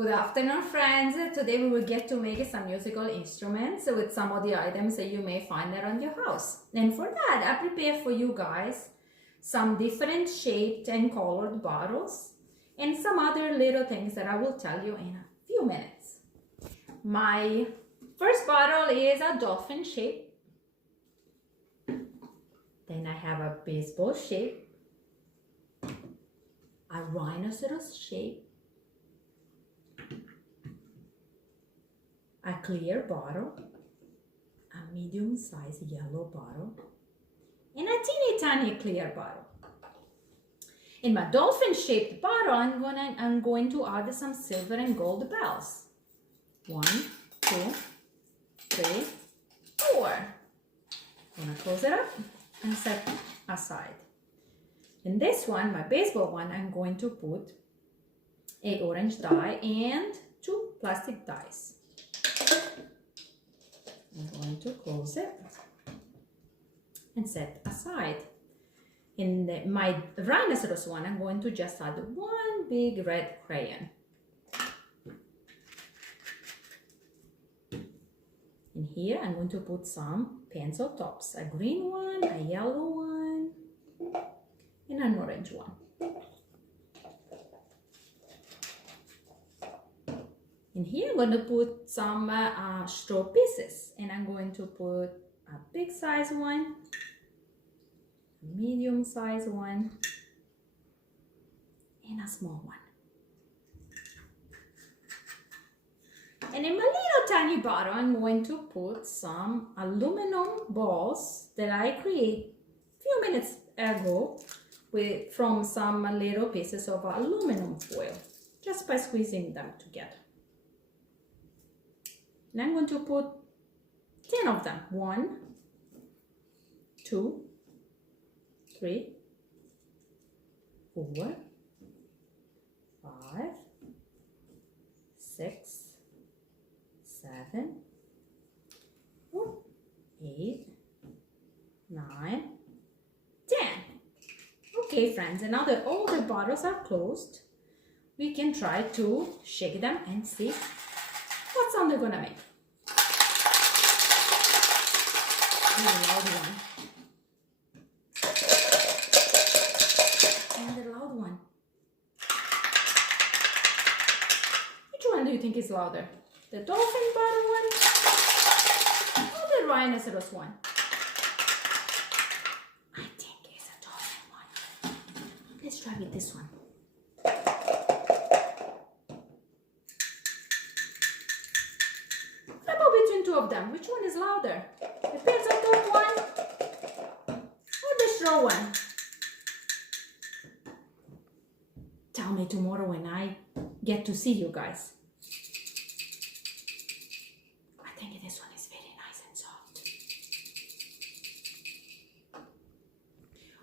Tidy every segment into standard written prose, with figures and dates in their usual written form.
Good afternoon, friends. Today we will get to make some musical instruments with some of the items that you may find around your house. And for that, I prepared for you guys some different shaped and colored bottles and some other little things that I will tell you in a few minutes. My first bottle is a dolphin shape. Then I have a baseball shape, a rhinoceros shape, a clear bottle, a medium-sized yellow bottle, and a teeny tiny clear bottle. In my dolphin-shaped bottle, I'm going to add some silver and gold bells. 1, 2, 3, 4. I'm gonna close it up and set aside. In this one, my baseball one, I'm going to put an orange die and 2 plastic dies. I'm going to close it and set aside. In my rhinoceros one, I'm going to just add one big red crayon. In here, I'm going to put some pencil tops, a green one, a yellow one, and an orange one. In here, I'm going to put some straw pieces, and I'm going to put a big size one, a medium size one, and a small one. And in my little tiny bottle, I'm going to put some aluminum balls that I created a few minutes ago from some little pieces of aluminum foil, just by squeezing them together. And I'm going to put 10 of them. 1, 2, 3, 4, 5, 6, 7, 8, 9, 10. Okay, friends, and now that all the bottles are closed, we can try to shake them and see what sound they're gonna make. And a loud one. And a loud one. Which one do you think is louder? The dolphin bottle one or the rhinoceros one? I think it's a dolphin one. Let's try with this one. Between two of them, which one is louder? The pencil top one or the straw one? Tell me tomorrow when I get to see you guys. I think this one is very nice and soft.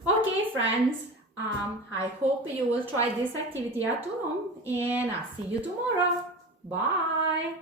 Okay, friends, I hope you will try this activity at home, and I'll see you tomorrow. Bye.